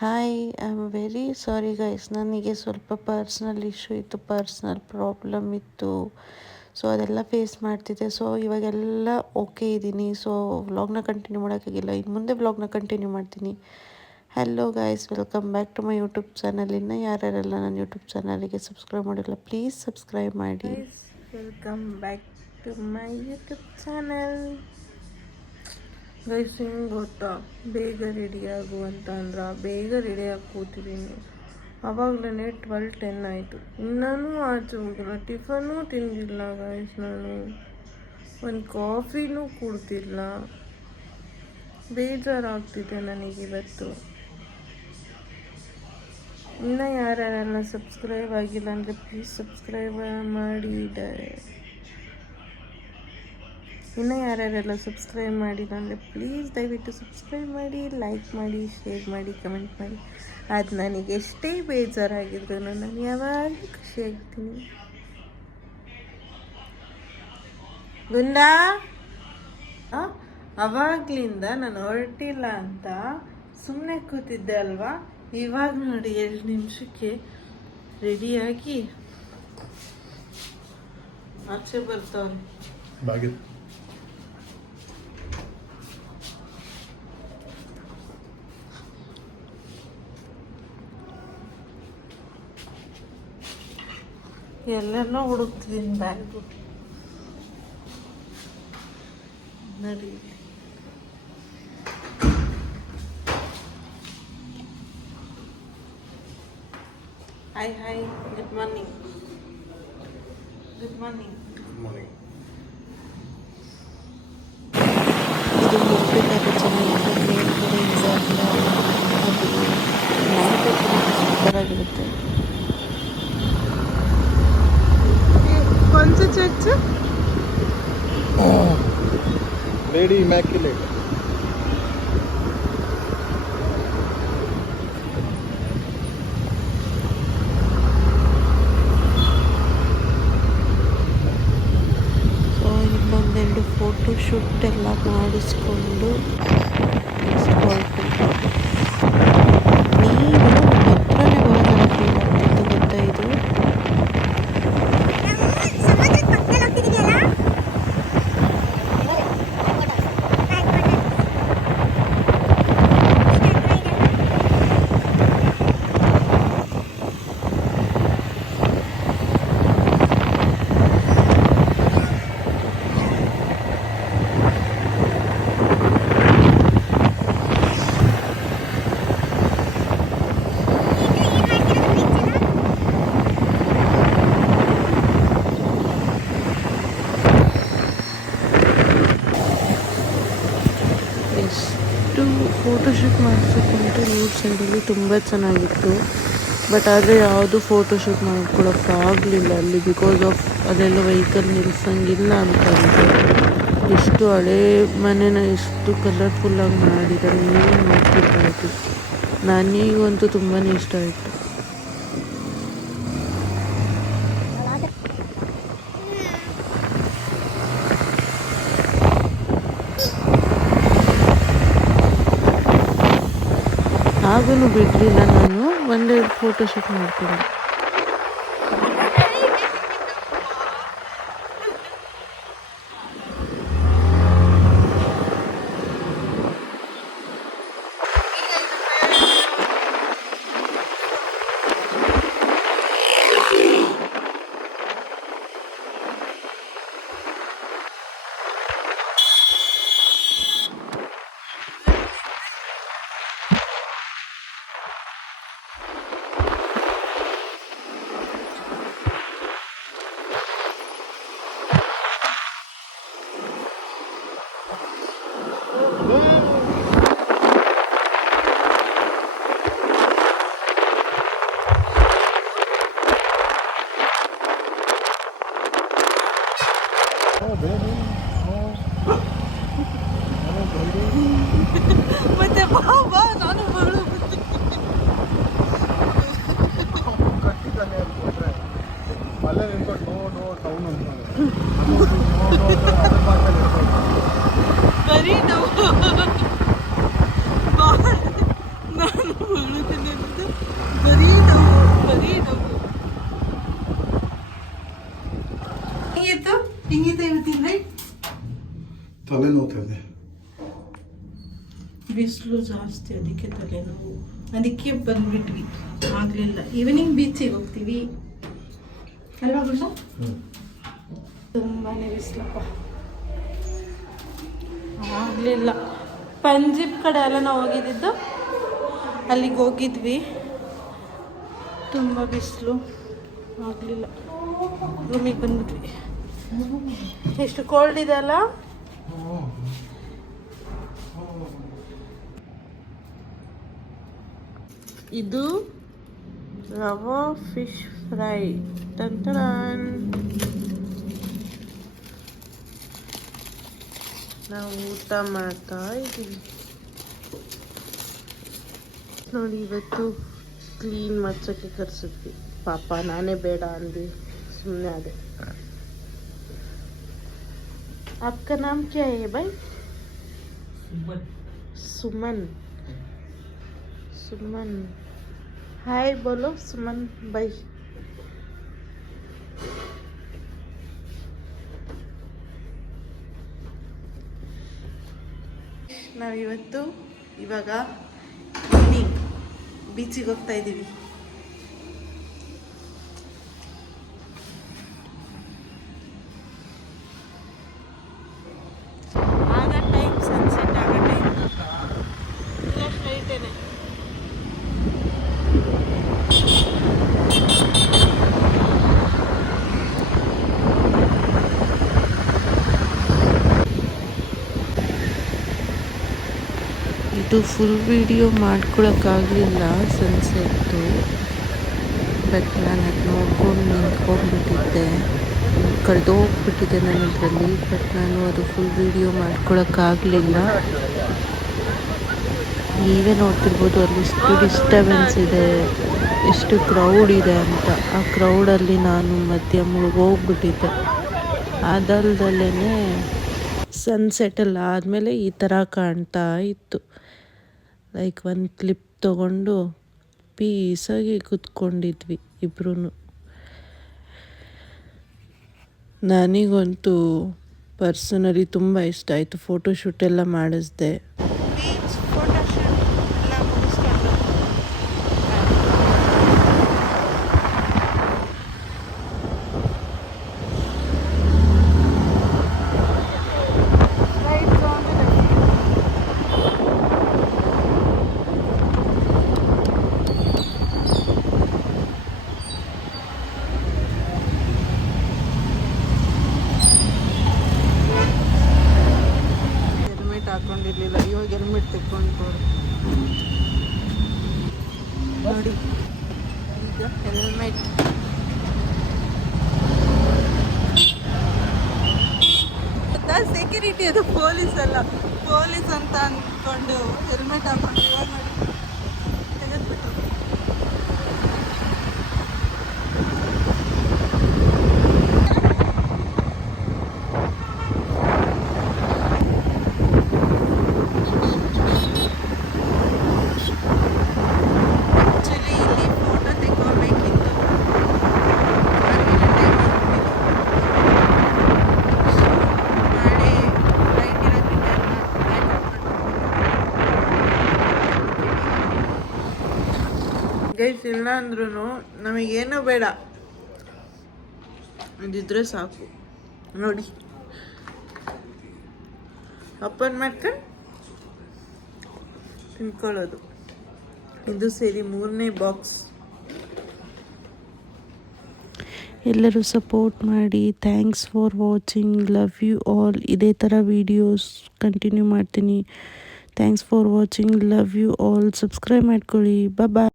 Hi, I am very sorry guys. ನನಗೆ ಸ್ವಲ್ಪ personal issue ಇತ್ತು, ಪರ್ಸ್ನಲ್ ಪ್ರಾಬ್ಲಮ್ ಇತ್ತು. ಸೊ ಅದೆಲ್ಲ ಫೇಸ್ ಮಾಡ್ತಿದ್ದೆ. ಸೊ ಇವಾಗೆಲ್ಲ ಓಕೆ ಇದ್ದೀನಿ. ಸೊ ವ್ಲಾಗ್ನ ಕಂಟಿನ್ಯೂ ಮಾಡೋಕ್ಕಾಗಿಲ್ಲ, ಇನ್ನು ಮುಂದೆ ವ್ಲಾಗ್ನ ಕಂಟಿನ್ಯೂ ಮಾಡ್ತೀನಿ. Hello guys, welcome back to my YouTube channel. ಇನ್ನು ಯಾರ್ಯಾರೆಲ್ಲ ನನ್ನ ಯೂಟ್ಯೂಬ್ ಚಾನಲಿಗೆ ಸಬ್ಸ್ಕ್ರೈಬ್ ಮಾಡಿಲ್ಲ, ಪ್ಲೀಸ್ ಸಬ್ಸ್ಕ್ರೈಬ್ ಮಾಡಿ. Welcome back to my YouTube channel. Guys, ಹೆಂಗೆ ಗೊತ್ತಾ, ಬೇಗ ರೆಡಿಯಾಗು ಅಂತಂದ್ರೆ ಬೇಗ ರೆಡಿಯಾಗಿ ಕೂತಿದ್ದೀನಿ. ಆವಾಗಲೇ 12:10 ಆಯಿತು. ಇನ್ನೂ ಆಚೆ ಹೋಗಿಲ್ಲ, ಟಿಫನೂ ತಿಂದಿಲ್ಲ ಗೈಸ್. ನಾನು ಒಂದು ಕಾಫಿನೂ ಕುಡ್ದಿಲ್ಲ. ಬೇಜಾರಾಗ್ತಿದೆ ನನಗಿವತ್ತು. ಇನ್ನೂ ಯಾರ್ಯಾರೆಲ್ಲ ಸಬ್ಸ್ಕ್ರೈಬ್ ಆಗಿಲ್ಲ ಅಂದರೆ ಪ್ಲೀಸ್ ಸಬ್ಸ್ಕ್ರೈಬ್ ಮಾಡಿ. ಇನ್ನೂ ಯಾರ್ಯಾರೆಲ್ಲ ಸಬ್ಸ್ಕ್ರೈಬ್ ಮಾಡಿಲ್ಲ ಅಂದರೆ ಪ್ಲೀಸ್ ದಯವಿಟ್ಟು ಸಬ್ಸ್ಕ್ರೈಬ್ ಮಾಡಿ, ಲೈಕ್ ಮಾಡಿ, ಶೇರ್ ಮಾಡಿ, ಕಮೆಂಟ್ ಮಾಡಿ. ಅದು ನನಗೆ ಎಷ್ಟೇ ಬೇಜಾರಾಗಿದ್ರು ನಾನು ಯಾವಾಗಲೂ ಖುಷಿಯಾಗಿರ್ತೀನಿ. ಗುಂಡಾ, ಅವಾಗ್ಲಿಂದ ನಾನು ಹೊರಟಿಲ್ಲ ಅಂತ ಸುಮ್ಮನೆ ಕೂತಿದ್ದೆ ಅಲ್ವಾ. ಇವಾಗ ನೋಡಿ 2 ನಿಮಿಷಕ್ಕೆ ರೆಡಿಯಾಗಿ ಆಚೆ ಬರ್ತಾವ್ರೆ. ಎಲ್ಲೆಲ್ಲೋ ಹುಡುಕ್ತಿದ್ದೀನಿ ಬ್ಯಾಗು. ನಡಿ, hi hi, good morning. Good morning. ಇದು ಹೋಗ್ಬೇಕಾದ್ರೆ ಚೆನ್ನಾಗಿತ್ತು. ಮೇಲ್ಗಡೆಯಿಂದ ಅದು ನೈಟ್ ಸೂಪರಾಗಿರುತ್ತೆ. कौन सा चर्च? Lady immaculate. ಸೊ ಇನ್ನೊಂದೆರಡು ಫೋಟೋ ಶೂಟ್ ಎಲ್ಲ ಮಾಡಿಸ್ಕೊಂಡು ನೀರು ಹತ್ರನೇ ಬರೋದಲ್ಲ ಫೀಲ್ ಆಗ್ತಿತ್ತು ಗೊತ್ತಾ ಇದು. ಎಷ್ಟು ಫೋಟೋಶೂಟ್ ಮಾಡಿಸೋಕ್ಕಂತೂ ರೋಡ್ ಸೈಡಲ್ಲಿ ತುಂಬ ಚೆನ್ನಾಗಿತ್ತು. ಬಟ್ ಆದರೆ ಯಾವುದು ಫೋಟೋಶೂಟ್ ಮಾಡ್ಕೊಳಕ್ಕಾಗಲಿಲ್ಲ ಅಲ್ಲಿ, ಬಿಕಾಸ್ ಆಫ್ ಅದೆಲ್ಲ ವೆಹಿಕಲ್ ನಿಲ್ಸಂಗಿಲ್ಲ ಅಂತಂದರೆ. ಎಷ್ಟು ಹಳೇ ಮನೆನ ಎಷ್ಟು ಕಲರ್ಫುಲ್ಲಾಗಿ ಮಾಡಿದ್ದಾರೆ, ಏನು ನೋಡ್ತಿರ್ಬೋದು. ನನಗಂತೂ ತುಂಬಾ ಇಷ್ಟ ಆಯಿತು. ಆಗೂ ಬಿಡಲಿಲ್ಲ, ನಾನು ಒಂದೆರಡು ಫೋಟೋಶೂಟ್ ಮಾಡ್ಕೊಂಡೆ. ಮತ್ತೆ ಬಾಬಾ ನಾನು ಬರಲು ಅಲ್ಲೇ ನಿಂತ್ಕೊಂಡು ನೋ ಟೌನ್ ಅಂತ ಬರೀ ನಾವು ಬರೀ ನಾವು ಹಿಂಗಿತ್ತು ಇವತ್ತಿನ ರೈಟ್. ತಲೆ ನೋವ್ತದೆ, ಬಿಸಿಲು ಜಾಸ್ತಿ, ಅದಕ್ಕೆ ತಲೆನೋವು. ಅದಕ್ಕೆ ಬಂದ್ಬಿಟ್ವಿ, ಆಗಲಿಲ್ಲ. ಈವ್ನಿಂಗ್ ಬೀಚಿಗೆ ಹೋಗ್ತೀವಿ ಅಲ್ವಾ ಗುಂಡ? ತುಂಬಾ ಬಿಸಿಲಪ್ಪ, ಆಗಲಿಲ್ಲ. ಪಂಜೀಬ್ ಕಡೆ ಎಲ್ಲ ನಾವು ಹೋಗಿದ್ದು, ಅಲ್ಲಿಗೆ ಹೋಗಿದ್ವಿ. ತುಂಬ ಬಿಸಿಲು, ಆಗಲಿಲ್ಲ. ರೂಮಿಗೆ ಬಂದ್ಬಿಟ್ವಿ. ಎಷ್ಟು ಕೋಲ್ಡ್ ಇದೆ ಅಲ್ಲ. ಇದು ರವಾ ಫಿಶ್ ಫ್ರೈ. ಟಂಟರಾನ್. ನಾವು ಊಟ ಮಾಡ್ತಾ ಇದ್ದೀವಿ ನೋಡಿ. ಇವತ್ತು ಕ್ಲೀನ್ ಮಾಡ್ಸೋಕ್ಕೆ ಕರೆಸಿದ್ವಿ. ಪಾಪ ನಾನೇ ಬೇಡ ಅಂದು ಸುಮ್ಮನೆ ಅದೇ. आपका नाम क्या है भाई? सुमन. सुमन, हाय बोलो सुमन भाई. ನಾವಿವತ್ತು ಇವಾಗ ಈವ್ನಿಂಗ್ ಬೀಚಿಗೆ ಹೋಗ್ತಾ ಇದ್ದೀವಿ. ಆಗ ಟೈಮ್ ಸನ್ಸೆಟ್ ಆಗೋ ಟೈಮ್ ಇಲ್ಲ, ಸ್ಟ್ರೈಟೇನೆ. ಇದು ಫುಲ್ ವಿಡಿಯೋ ಮಾಡ್ಕೊಳಕ್ಕಾಗಲಿಲ್ಲ ಸನ್ಸೆಟ್ಟು, ಬಟ್ ನಾನು ಅದು ನೋಡ್ಕೊಂಡು ನಿಂತ್ಕೊಂಡ್ಬಿಟ್ಟಿದ್ದೆ. ಕಳೆದೋಗ್ಬಿಟ್ಟಿದೆ ನನ್ನದ್ರಲ್ಲಿ, ಬಟ್ ನಾನು ಅದು ಫುಲ್ ವಿಡಿಯೋ ಮಾಡ್ಕೊಳಕ್ಕಾಗಲಿಲ್ಲ. ನೀವೇ ನೋಡ್ತಿರ್ಬೋದು ಅಲ್ಲಿ ಎಷ್ಟು ಡಿಸ್ಟರ್ಬೆನ್ಸ್ ಇದೆ, ಎಷ್ಟು ಕ್ರೌಡ್ ಇದೆ ಅಂತ. ಆ ಕ್ರೌಡಲ್ಲಿ ನಾನು ಮಧ್ಯ ಮುಳುಗೋಗ್ಬಿಟ್ಟಿದ್ದೆ. ಅದಲ್ದಲ್ಲೇ ಸನ್ಸೆಟೆಲ್ಲ ಆದಮೇಲೆ ಈ ಥರ ಕಾಣ್ತಾ ಇತ್ತು. ಲೈಕ್ ಒಂದು ಕ್ಲಿಪ್ ತೊಗೊಂಡು ಪೀಸಾಗಿ ಕೂತ್ಕೊಂಡಿದ್ವಿ ಇಬ್ರೂ. ನನಗಂತೂ ಪರ್ಸನಲಿ ತುಂಬ ಇಷ್ಟ ಆಯಿತು. ಫೋಟೋಶೂಟ್ ಎಲ್ಲ ಮಾಡಿಸ್ದೆ. ಹಾಕೊಂಡಿರ್ಲಿಲ್ಲ, ಇವಾಗ ಹೆಲ್ಮೆಟ್ ತೆಕ್ಕೊಂಡು ನೋಡಿ. ಈಗ ಹೆಲ್ಮೆಟ್ ಸೆಕ್ಯೂರಿಟಿ, ಅದು ಪೊಲೀಸ್ ಅಲ್ಲ, ಪೊಲೀಸ್ ಅಂತ ಅಂದ್ಕೊಂಡು ಹೆಲ್ಮೆಟ್ ಹಾಕೊಂಡು ಇವಾಗ ನೋಡಿ ತೆಗೆದ್ಬಿಟ್ರು. ಗೈಸ್, ಇಲ್ಲ ಅಂದ್ರೂ ನಮಗೇನೂ ಬೇಡ, ಇದಿದ್ರೆ ಸಾಕು. ನೋಡಿ, ಓಪನ್ ಮಾಡ್ಕೊಂಡು ತಿನ್ಕೊಳ್ಳೋದು. ಇದು ಸೇರಿ 3ನೇ ಬಾಕ್ಸ್. ಎಲ್ಲರೂ ಸಪೋರ್ಟ್ ಮಾಡಿ. Thanks for watching. Love you all. ಇದೇ ಥರ ವೀಡಿಯೋಸ್ ಕಂಟಿನ್ಯೂ ಮಾಡ್ತೀನಿ. Thanks for watching. Love you all. Subscribe ಮಾಡ್ಕೊಳ್ಳಿ. ಬಾಯ್.